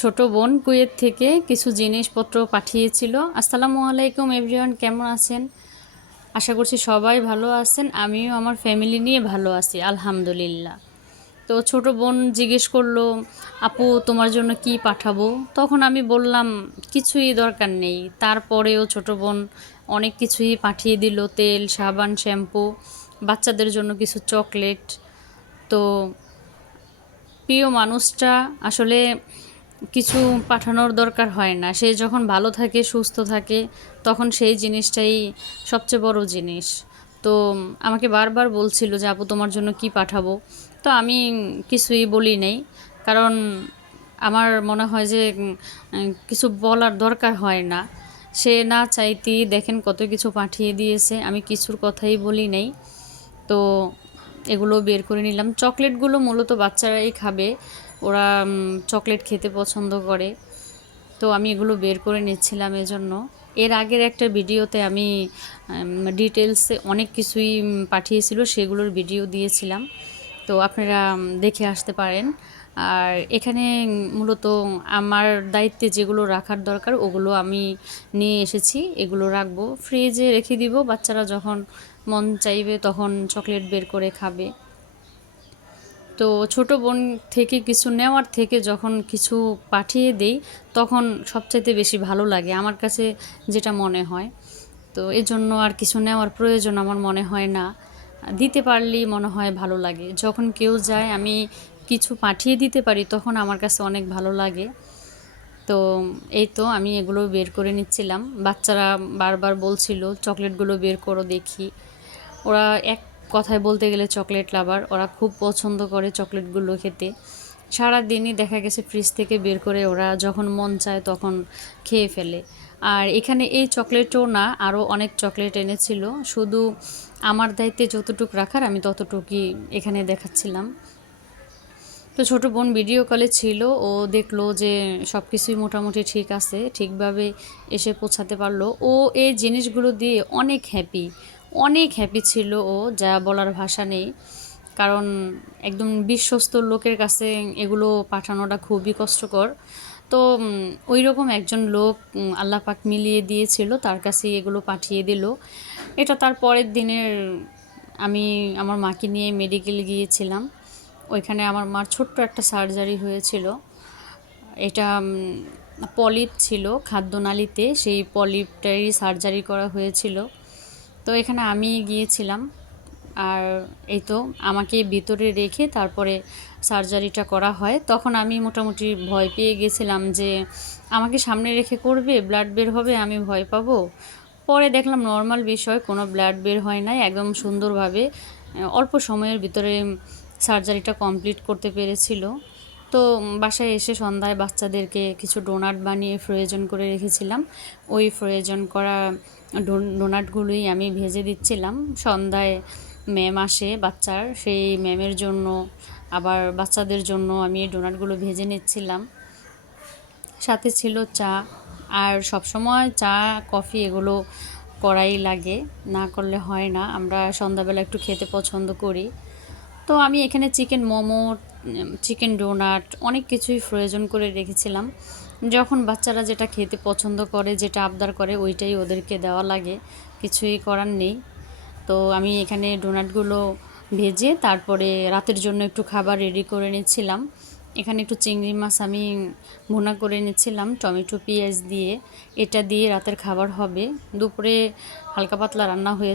ছোট বোন কুয়েত থেকে কিছু জিনিসপত্র পাঠিয়েছিল। আসসালামু আলাইকুম এভরিওয়ান, কেমন আছেন? আশা করছি সবাই ভালো আছেন। আমিও আমার ফ্যামিলি নিয়ে ভালো আছি, আলহামদুলিল্লাহ। তো ছোট বোন জিজ্ঞেস করলো, আপু তোমার জন্য কি পাঠাবো? তখন আমি বললাম কিছুই দরকার নেই। তারপরেও ছোট বোন অনেক কিছুই পাঠিয়ে দিল, তেল, সাবান, শ্যাম্পু, বাচ্চাদের জন্য কিছু চকলেট। তো প্রিয় মানুষটা আসলে কিছু পাঠানোর দরকার হয় না। সে যখন ভালো থাকে, সুস্থ থাকে, তখন সেই জিনিসটাই সবচেয়ে বড় জিনিস। তো আমাকে বারবার বলছিল যে আপু তোমার জন্য কি পাঠাবো। তো আমি কিছুই বলি নাই, কারণ আমার মনে হয় যে কিছু বলার দরকার হয় না। সে না চাইতেই দেখেন কত কিছু পাঠিয়ে দিয়েছে, আমি কিছুর কথাই বলি নাই। তো এগুলো বের করে নিলাম। চকলেটগুলো মূলত বাচ্চারাই খাবে, ওরা চকলেট খেতে পছন্দ করে। তো আমি এগুলো বের করে নিচ্ছিলাম এজন্য। এর আগের একটা ভিডিওতে আমি ডিটেলসে অনেক কিছুই পাঠিয়েছিল, সেগুলোর ভিডিও দিয়েছিলাম। তো আপনারা দেখে আসতে পারেন। আর এখানে মূলত আমার দায়িত্বে যেগুলো রাখার দরকার ওগুলো আমি নিয়ে এসেছি। এগুলো রাখবো, ফ্রিজে রেখে দিব, বাচ্চারা যখন মন চাইবে তখন চকলেট বের করে খাবে। তো ছোট বোন থেকে কিছু নেওয়ার থেকে যখন কিছু পাঠিয়ে দেই তখন সবচাইতে বেশি ভালো লাগে আমার কাছে, যেটা মনে হয়। তো এজন্য আর কিছু নেওয়ার প্রয়োজন আমার মনে হয় না, দিতে পারলেই মনে হয় ভালো লাগে। যখন কেউ যায় আমি কিছু পাঠিয়ে দিতে পারি তখন আমার কাছে অনেক ভালো লাগে। তো এই তো আমি এগুলো বের করে নিচ্ছিলাম। বাচ্চারা বারবার বলছিল চকলেটগুলো বের করো দেখি। ওরা এক কথায় বলতে গেলে চকলেট লাভার, ওরা খুব পছন্দ করে চকলেটগুলো খেতে। সারাদিনই দেখা গেছে ফ্রিজ থেকে বের করে ওরা যখন মন চায় তখন খেয়ে ফেলে। আর এখানে এই চকলেটও না, আরও অনেক চকলেট এনেছিল। শুধু আমার দায়িত্বে যতটুকু রাখার আমি ততটুকুই এখানে দেখাচ্ছিলাম। তো ছোট বোন ভিডিও কলে ছিল, ও দেখলো যে সব কিছুই মোটামুটি ঠিক আছে, ঠিকভাবে এসে পৌঁছাতে পারলো। ও এই জিনিসগুলো দিয়ে অনেক হ্যাপি, অনেক হ্যাপি ছিল ও, যা বলার ভাষা নেই। কারণ একদম বিশ্বস্ত লোকের কাছে এগুলো পাঠানোটা খুবই কষ্টকর। তো ওই রকম একজন লোক আল্লাহ পাক মিলিয়ে দিয়েছিল, তার কাছে এগুলো পাঠিয়ে দিল। এটা তার পরের দিনের, আমি আমার মাকে নিয়ে মেডিকেল গিয়েছিলাম। ওইখানে আমার মার ছোট্ট একটা সার্জারি হয়েছিল। এটা পলিপ ছিল খাদ্যনালীতে, সেই পলিপটারই সার্জারি করা হয়েছিল। তো এখানে আমি গিয়েছিলাম। আর এই তো আমাকে ভিতরে রেখে তারপরে সার্জারিটা করা হয়। তখন আমি মোটামুটি ভয় পেয়ে গেছিলাম যে আমাকে সামনে রেখে করবে, ব্লাড বের হবে, আমি ভয় পাবো। পরে দেখলাম নর্মাল বিষয়, কোনো ব্লাড বের হয় নাই, একদম সুন্দরভাবে অল্প সময়ের ভিতরে সার্জারিটা কমপ্লিট করতে পেরেছিল। তো বাসায় এসে সন্ধ্যায় বাচ্চাদেরকে কিছু ডোনাট বানিয়ে ফ্রোজেন করে রেখেছিলাম। ওই ফ্রোজেন করা ডোনাটগুলোই আমি ভেজে দিচ্ছিলাম। সন্ধ্যায় ম্যাম আসে বাচ্চার, সেই ম্যামের জন্য আবার বাচ্চাদের জন্য আমি এই ডোনাটগুলো ভেজে নিচ্ছিলাম। সাথে ছিল চা। আর সবসময় চা, কফি এগুলো করাই লাগে, না করলে হয় না। আমরা সন্ধ্যাবেলা একটু খেতে পছন্দ করি। তো আমি এখানে চিকেন মোমো, চিকেন ডোনাট অনেক কিছুই ফ্রোজেন করে রেখেছিলাম। যখন বাচ্চারা যেটা খেতে পছন্দ করে, যেটা আবদার করে, ওইটাই ওদেরকে দেওয়া লাগে, কিছুই করার নেই। তো আমি এখানে ডোনাটগুলো ভেজে তারপরে রাতের জন্য একটু খাবার রেডি করে নিচ্ছিলাম। এখানে একটু চিংড়ি মাছ আমি ভুনা করে নিচ্ছিলাম টমেটো পেঁয়াজ দিয়ে। এটা দিয়ে রাতের খাবার হবে। দুপুরে হালকা পাতলা রান্না হয়ে